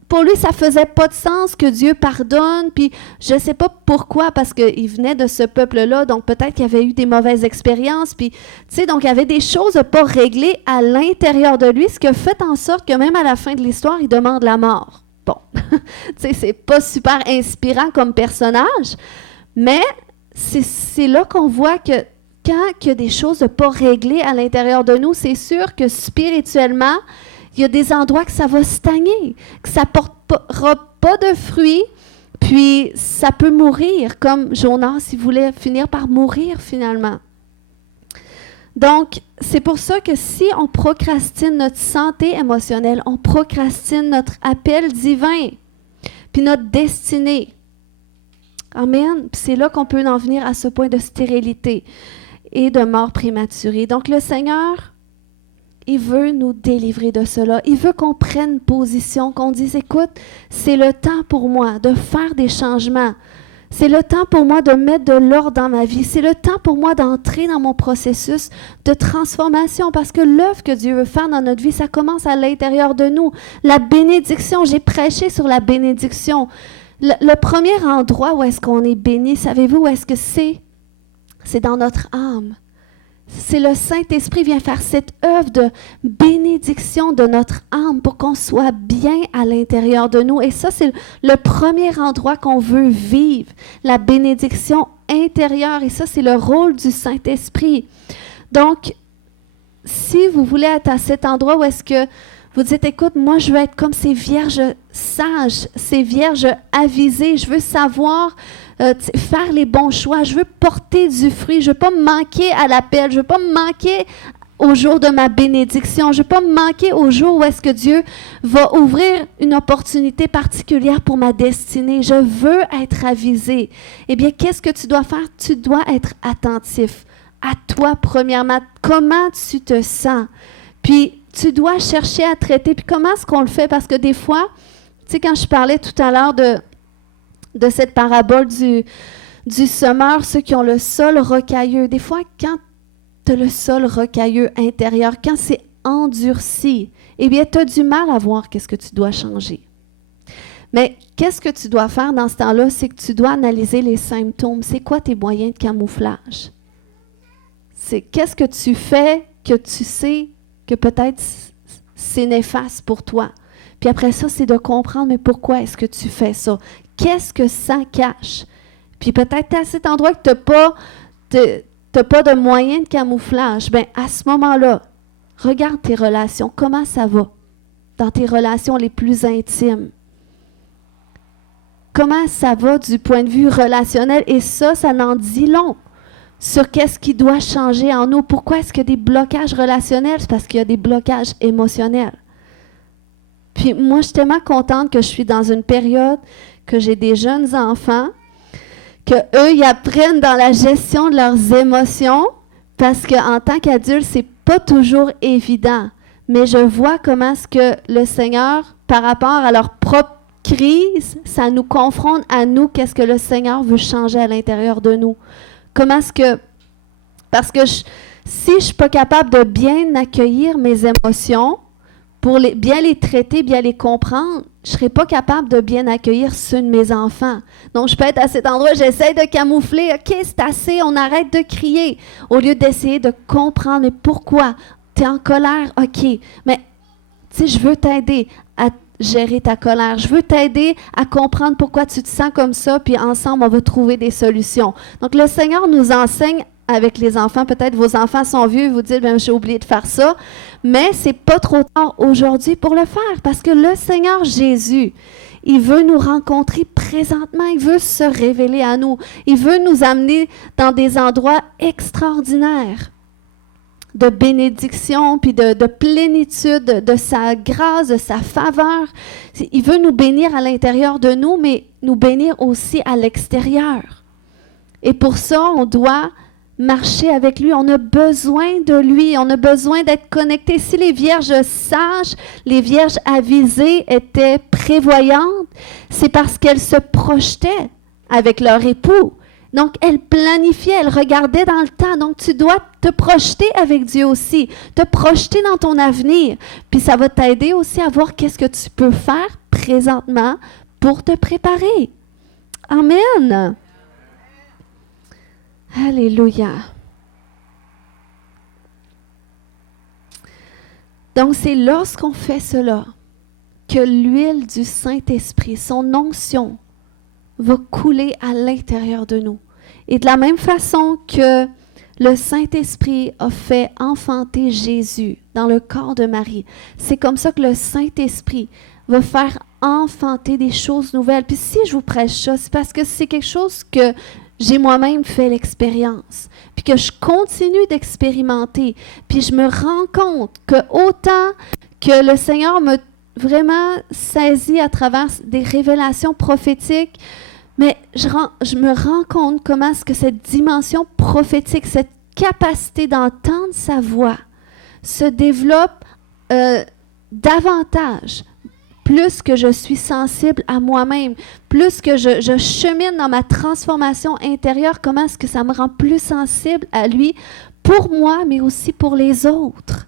pour lui, ça ne faisait pas de sens que Dieu pardonne. Puis je ne sais pas pourquoi, parce qu'il venait de ce peuple-là, donc peut-être qu'il avait eu des mauvaises expériences. Puis, tu sais, donc il y avait des choses pas réglées à l'intérieur de lui, ce qui a fait en sorte que même à la fin de l'histoire, il demande la mort. Bon, tu sais, c'est pas super inspirant comme personnage, mais c'est là qu'on voit que quand il y a des choses pas réglées à l'intérieur de nous, c'est sûr que spirituellement, il y a des endroits que ça va stagner, que ça ne portera pas de fruits, puis ça peut mourir, comme Jonas, il voulait finir par mourir finalement. Donc, c'est pour ça que si on procrastine notre santé émotionnelle, on procrastine notre appel divin, puis notre destinée. Amen. Puis c'est là qu'on peut en venir à ce point de stérilité et de mort prématurée. Donc, le Seigneur, il veut nous délivrer de cela. Il veut qu'on prenne position, qu'on dise, écoute, c'est le temps pour moi de faire des changements. C'est le temps pour moi de mettre de l'ordre dans ma vie. C'est le temps pour moi d'entrer dans mon processus de transformation parce que l'œuvre que Dieu veut faire dans notre vie, ça commence à l'intérieur de nous. La bénédiction, j'ai prêché sur la bénédiction. Le premier endroit où est-ce qu'on est béni, savez-vous où est-ce que c'est? C'est dans notre âme. C'est le Saint-Esprit qui vient faire cette œuvre de bénédiction de notre âme pour qu'on soit bien à l'intérieur de nous. Et ça, c'est le premier endroit qu'on veut vivre, la bénédiction intérieure. Et ça, c'est le rôle du Saint-Esprit. Donc, si vous voulez être à cet endroit où est-ce que vous dites, écoute, moi, je veux être comme ces vierges sages, ces vierges avisées, je veux savoir faire les bons choix, je veux porter du fruit, je ne veux pas me manquer à l'appel, je ne veux pas me manquer au jour de ma bénédiction, je ne veux pas me manquer au jour où est-ce que Dieu va ouvrir une opportunité particulière pour ma destinée. Je veux être avisé. Eh bien, qu'est-ce que tu dois faire? Tu dois être attentif à toi, premièrement. Comment tu te sens? Puis, tu dois chercher à traiter. Puis, comment est-ce qu'on le fait? Parce que des fois, tu sais, quand je parlais tout à l'heure de cette parabole du semeur, ceux qui ont le sol rocailleux. Des fois, quand tu as le sol rocailleux intérieur, quand c'est endurci, eh bien, tu as du mal à voir qu'est-ce que tu dois changer. Mais qu'est-ce que tu dois faire dans ce temps-là? C'est que tu dois analyser les symptômes. C'est quoi tes moyens de camouflage? C'est qu'est-ce que tu fais que tu sais que peut-être c'est néfaste pour toi? Puis après ça, c'est de comprendre, mais pourquoi est-ce que tu fais ça? Qu'est-ce que ça cache? Puis peut-être tu es à cet endroit que tu n'as pas de moyen de camouflage. Bien, à ce moment-là, regarde tes relations. Comment ça va dans tes relations les plus intimes? Comment ça va du point de vue relationnel? Et ça n'en dit long sur qu'est-ce qui doit changer en nous. Pourquoi est-ce qu'il y a des blocages relationnels? C'est parce qu'il y a des blocages émotionnels. Puis moi, je suis tellement contente que je suis dans une période que j'ai des jeunes enfants, qu'eux, ils apprennent dans la gestion de leurs émotions, parce qu'en tant qu'adulte, c'est pas toujours évident. Mais je vois comment est-ce que le Seigneur, par rapport à leur propre crise, ça nous confronte à nous, qu'est-ce que le Seigneur veut changer à l'intérieur de nous. Comment est-ce que... Parce que si je ne suis pas capable de bien accueillir mes émotions, pour bien les traiter, bien les comprendre, je ne serai pas capable de bien accueillir ceux de mes enfants. Donc, je peux être à cet endroit, j'essaie de camoufler. OK, c'est assez, on arrête de crier. Au lieu d'essayer de comprendre, mais pourquoi? Tu es en colère? OK, mais tu sais, je veux t'aider à gérer ta colère. Je veux t'aider à comprendre pourquoi tu te sens comme ça, puis ensemble, on va trouver des solutions. Donc, le Seigneur nous enseigne avec les enfants. Peut-être vos enfants sont vieux et vous dites, ben, j'ai oublié de faire ça. Mais ce n'est pas trop tard aujourd'hui pour le faire, parce que le Seigneur Jésus, il veut nous rencontrer présentement. Il veut se révéler à nous. Il veut nous amener dans des endroits extraordinaires de bénédiction, puis de plénitude, de sa grâce, de sa faveur. Il veut nous bénir à l'intérieur de nous, mais nous bénir aussi à l'extérieur. Et pour ça, on doit marcher avec lui. On a besoin de lui. On a besoin d'être connectés. Si les vierges sages, les vierges avisées étaient prévoyantes, c'est parce qu'elles se projetaient avec leur époux. Donc, elles planifiaient, elles regardaient dans le temps. Donc, tu dois te projeter avec Dieu aussi, te projeter dans ton avenir. Puis, ça va t'aider aussi à voir qu'est-ce que tu peux faire présentement pour te préparer. Amen. Alléluia. Donc, c'est lorsqu'on fait cela que l'huile du Saint-Esprit, son onction, va couler à l'intérieur de nous. Et de la même façon que le Saint-Esprit a fait enfanter Jésus dans le corps de Marie, c'est comme ça que le Saint-Esprit va faire enfanter des choses nouvelles. Puis si je vous prêche ça, c'est parce que c'est quelque chose que j'ai moi-même fait l'expérience, puis que je continue d'expérimenter, puis je me rends compte que autant que le Seigneur m'a vraiment saisi à travers des révélations prophétiques, mais je me rends compte comment est-ce que cette dimension prophétique, cette capacité d'entendre sa voix se développe davantage, plus que je suis sensible à moi-même, plus que je chemine dans ma transformation intérieure, comment est-ce que ça me rend plus sensible à lui, pour moi, mais aussi pour les autres.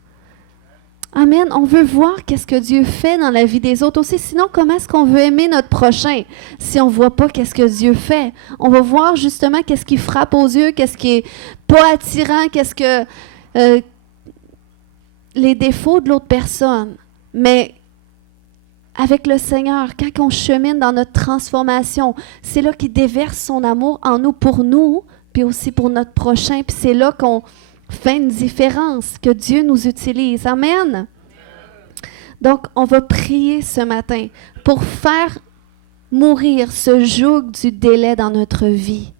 Amen. On veut voir qu'est-ce que Dieu fait dans la vie des autres aussi. Sinon, comment est-ce qu'on veut aimer notre prochain si on ne voit pas qu'est-ce que Dieu fait? On va voir justement qu'est-ce qui frappe aux yeux, qu'est-ce qui est pas attirant, qu'est-ce que les défauts de l'autre personne. Mais avec le Seigneur, quand on chemine dans notre transformation, c'est là qu'il déverse son amour en nous pour nous, puis aussi pour notre prochain. Puis c'est là qu'on fait une différence, que Dieu nous utilise. Amen. Donc, on va prier ce matin pour faire mourir ce joug du délai dans notre vie.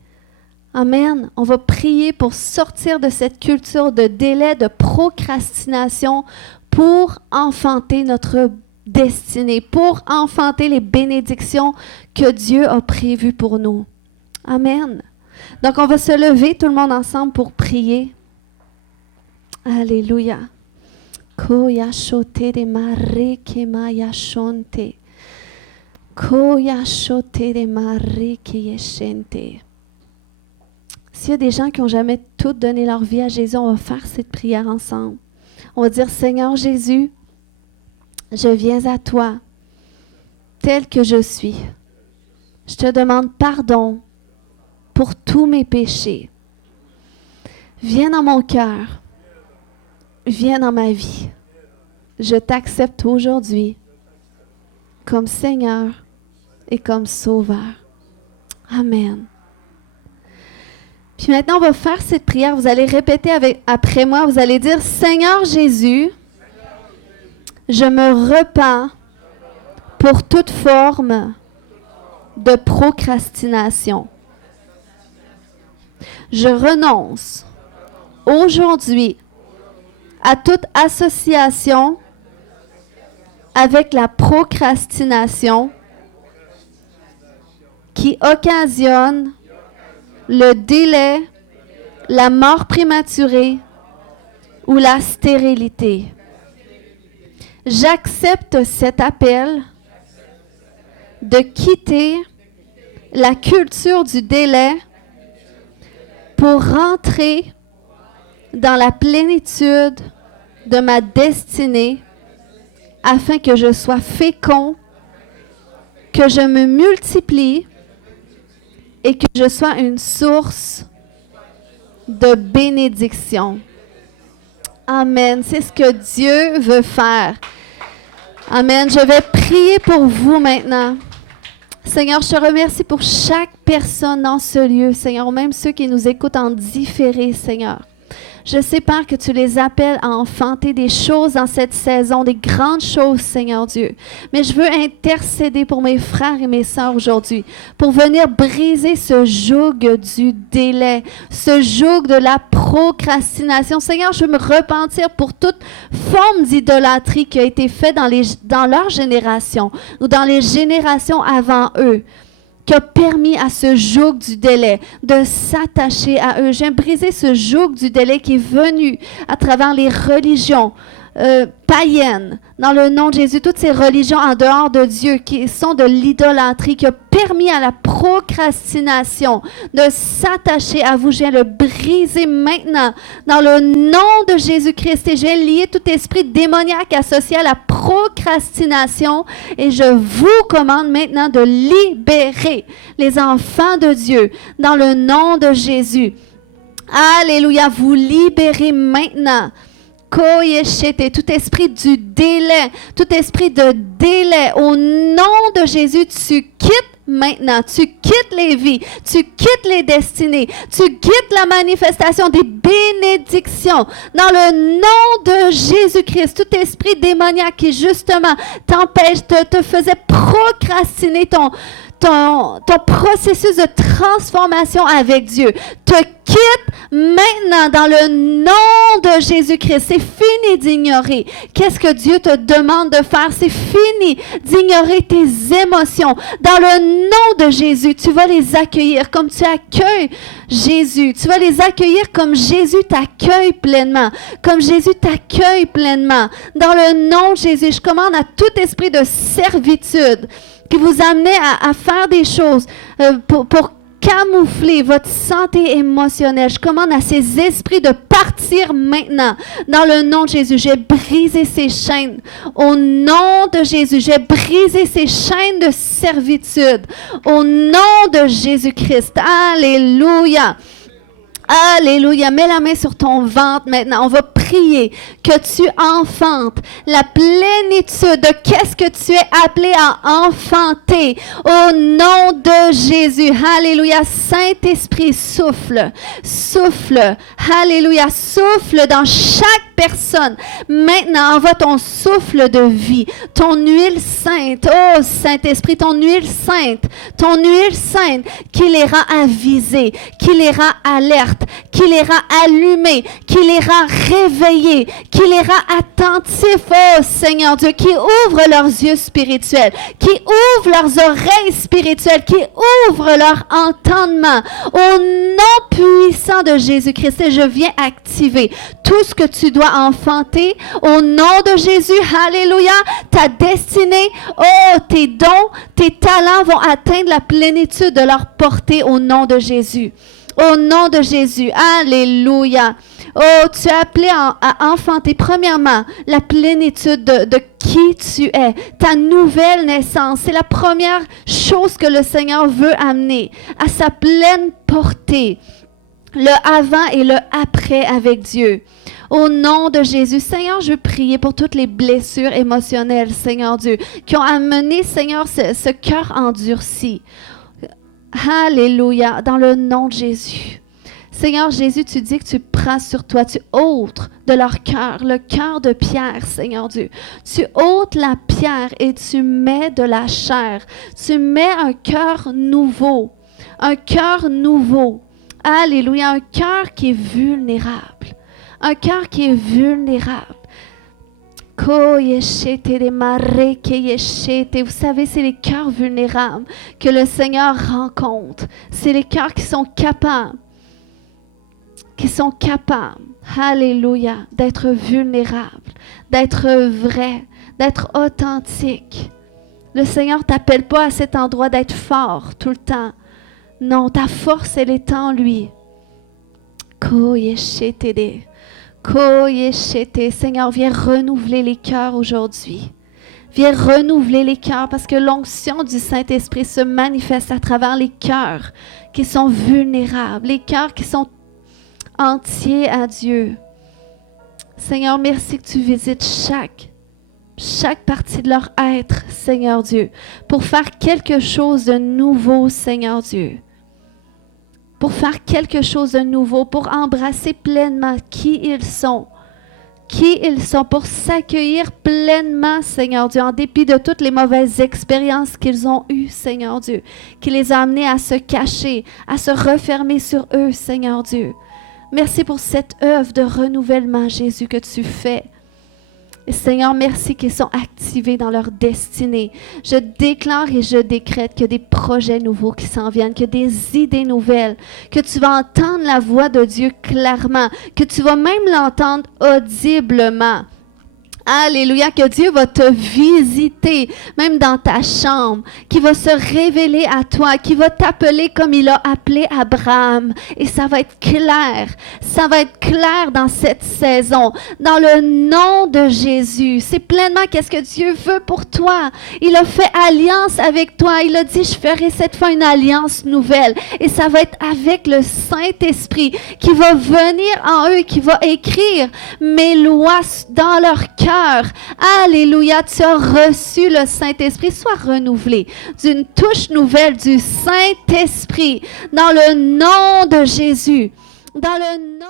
Amen. On va prier pour sortir de cette culture de délai, de procrastination, pour enfanter notre destinée, pour enfanter les bénédictions que Dieu a prévues pour nous. Amen. Donc, on va se lever tout le monde ensemble pour prier. Alléluia. Koya shote de mare ke maya shonte. Koya shote de mare ke yeshente. S'il y a des gens qui n'ont jamais toutes donné leur vie à Jésus, on va faire cette prière ensemble. On va dire, Seigneur Jésus, je viens à toi, tel que je suis. Je te demande pardon pour tous mes péchés. Viens dans mon cœur. Viens dans ma vie. Je t'accepte aujourd'hui comme Seigneur et comme Sauveur. Amen. Puis maintenant, on va faire cette prière. Vous allez répéter après moi. Vous allez dire, Seigneur Jésus, je me repens pour toute forme de procrastination. Je renonce aujourd'hui à toute association avec la procrastination qui occasionne le délai, la mort prématurée ou la stérilité. J'accepte cet appel de quitter la culture du délai pour rentrer dans la plénitude de ma destinée afin que je sois fécond, que je me multiplie et que je sois une source de bénédiction. Amen. C'est ce que Dieu veut faire. Amen. Je vais prier pour vous maintenant. Seigneur, je te remercie pour chaque personne dans ce lieu, Seigneur, ou même ceux qui nous écoutent en différé, Seigneur. Je sais, Père, que tu les appelles à enfanter des choses dans cette saison, des grandes choses, Seigneur Dieu. Mais je veux intercéder pour mes frères et mes sœurs aujourd'hui, pour venir briser ce joug du délai, ce joug de la procrastination. Seigneur, je veux me repentir pour toute forme d'idolâtrie qui a été faite dans leur génération ou dans les générations avant eux, qui a permis à ce joug du délai de s'attacher à eux. J'aime briser ce joug du délai qui est venu à travers les religions païennes, dans le nom de Jésus, toutes ces religions en dehors de Dieu qui sont de l'idolâtrie, qui a permis à la procrastination de s'attacher à vous. Je viens le briser maintenant dans le nom de Jésus-Christ et je viens lier tout esprit démoniaque associé à la procrastination et je vous commande maintenant de libérer les enfants de Dieu dans le nom de Jésus. Alléluia, vous libérez maintenant. Tout esprit du délai, tout esprit de délai, au nom de Jésus, tu quittes maintenant, tu quittes les vies, tu quittes les destinées, tu quittes la manifestation des bénédictions dans le nom de Jésus-Christ. Tout esprit démoniaque qui justement t'empêche, te faisait procrastiner ton processus de transformation avec Dieu, te quitte maintenant dans le nom de Jésus-Christ. C'est fini d'ignorer qu'est-ce que Dieu te demande de faire. C'est fini d'ignorer tes émotions. Dans le nom de Jésus, tu vas les accueillir comme tu accueilles Jésus. Tu vas les accueillir comme Jésus t'accueille pleinement. Comme Jésus t'accueille pleinement. Dans le nom de Jésus, je commande à tout esprit de servitude qui vous amenez à faire des choses pour camoufler votre santé émotionnelle. Je commande à ces esprits de partir maintenant. Dans le nom de Jésus, j'ai brisé ces chaînes. Au nom de Jésus, j'ai brisé ces chaînes de servitude. Au nom de Jésus-Christ. Alléluia. Alléluia. Mets la main sur ton ventre maintenant. On va prier que tu enfantes la plénitude de qu'est-ce que tu es appelé à enfanter. Au nom de Jésus. Alléluia. Saint-Esprit, souffle. Souffle. Alléluia. Souffle dans chaque personne. Maintenant, envoie ton souffle de vie. Ton huile sainte. Oh, Saint-Esprit, ton huile sainte. Ton huile sainte qui les rend avisés, qui les rend alertes, qui les rend allumés, qui les rend réveillés, qui les rend attentifs, oh Seigneur Dieu, qui ouvre leurs yeux spirituels, qui ouvre leurs oreilles spirituelles, qui ouvre leur entendement. Au nom puissant de Jésus-Christ, et je viens activer tout ce que tu dois enfanter au nom de Jésus. Alléluia. Ta destinée, oh, tes dons, tes talents vont atteindre la plénitude de leur portée au nom de Jésus. Au nom de Jésus. Alléluia. Oh, tu es appelé à enfanter, premièrement, la plénitude de qui tu es, ta nouvelle naissance. C'est la première chose que le Seigneur veut amener à sa pleine portée. Le avant et le après avec Dieu. Au nom de Jésus, Seigneur, je veux prier pour toutes les blessures émotionnelles, Seigneur Dieu, qui ont amené, Seigneur, ce cœur endurci. Alléluia, dans le nom de Jésus. Seigneur Jésus, tu dis que tu prends sur toi, tu ôtes de leur cœur, le cœur de pierre, Seigneur Dieu. Tu ôtes la pierre et tu mets de la chair. Tu mets un cœur nouveau. Un cœur nouveau. Alléluia, un cœur qui est vulnérable. Un cœur qui est vulnérable. Vous savez, c'est les cœurs vulnérables que le Seigneur rencontre. C'est les cœurs qui sont capables, alléluia, d'être vulnérables, d'être vrais, d'être authentiques. Le Seigneur ne t'appelle pas à cet endroit d'être fort tout le temps. Non, ta force, elle est en lui. Seigneur, viens renouveler les cœurs aujourd'hui. Viens renouveler les cœurs parce que l'onction du Saint-Esprit se manifeste à travers les cœurs qui sont vulnérables, les cœurs qui sont entiers à Dieu. Seigneur, merci que tu visites chaque partie de leur être, Seigneur Dieu, pour faire quelque chose de nouveau, Seigneur Dieu. Pour faire quelque chose de nouveau, pour embrasser pleinement qui ils sont, pour s'accueillir pleinement, Seigneur Dieu, en dépit de toutes les mauvaises expériences qu'ils ont eues, Seigneur Dieu, qui les a amenés à se cacher, à se refermer sur eux, Seigneur Dieu. Merci pour cette œuvre de renouvellement, Jésus, que tu fais. Et Seigneur, merci qu'ils sont activés dans leur destinée. Je déclare et je décrète qu'il y a des projets nouveaux qui s'en viennent, qu'il y a des idées nouvelles, que tu vas entendre la voix de Dieu clairement, que tu vas même l'entendre audiblement. Alléluia, que Dieu va te visiter, même dans ta chambre, qui va se révéler à toi, qui va t'appeler comme il a appelé Abraham. Et ça va être clair dans cette saison, dans le nom de Jésus. C'est pleinement qu'est-ce que Dieu veut pour toi. Il a fait alliance avec toi. Il a dit, je ferai cette fois une alliance nouvelle. Et ça va être avec le Saint-Esprit qui va venir en eux, qui va écrire mes lois dans leur cœur. Alléluia, tu as reçu le Saint-Esprit. Sois renouvelé d'une touche nouvelle du Saint-Esprit dans le nom de Jésus. Dans le nom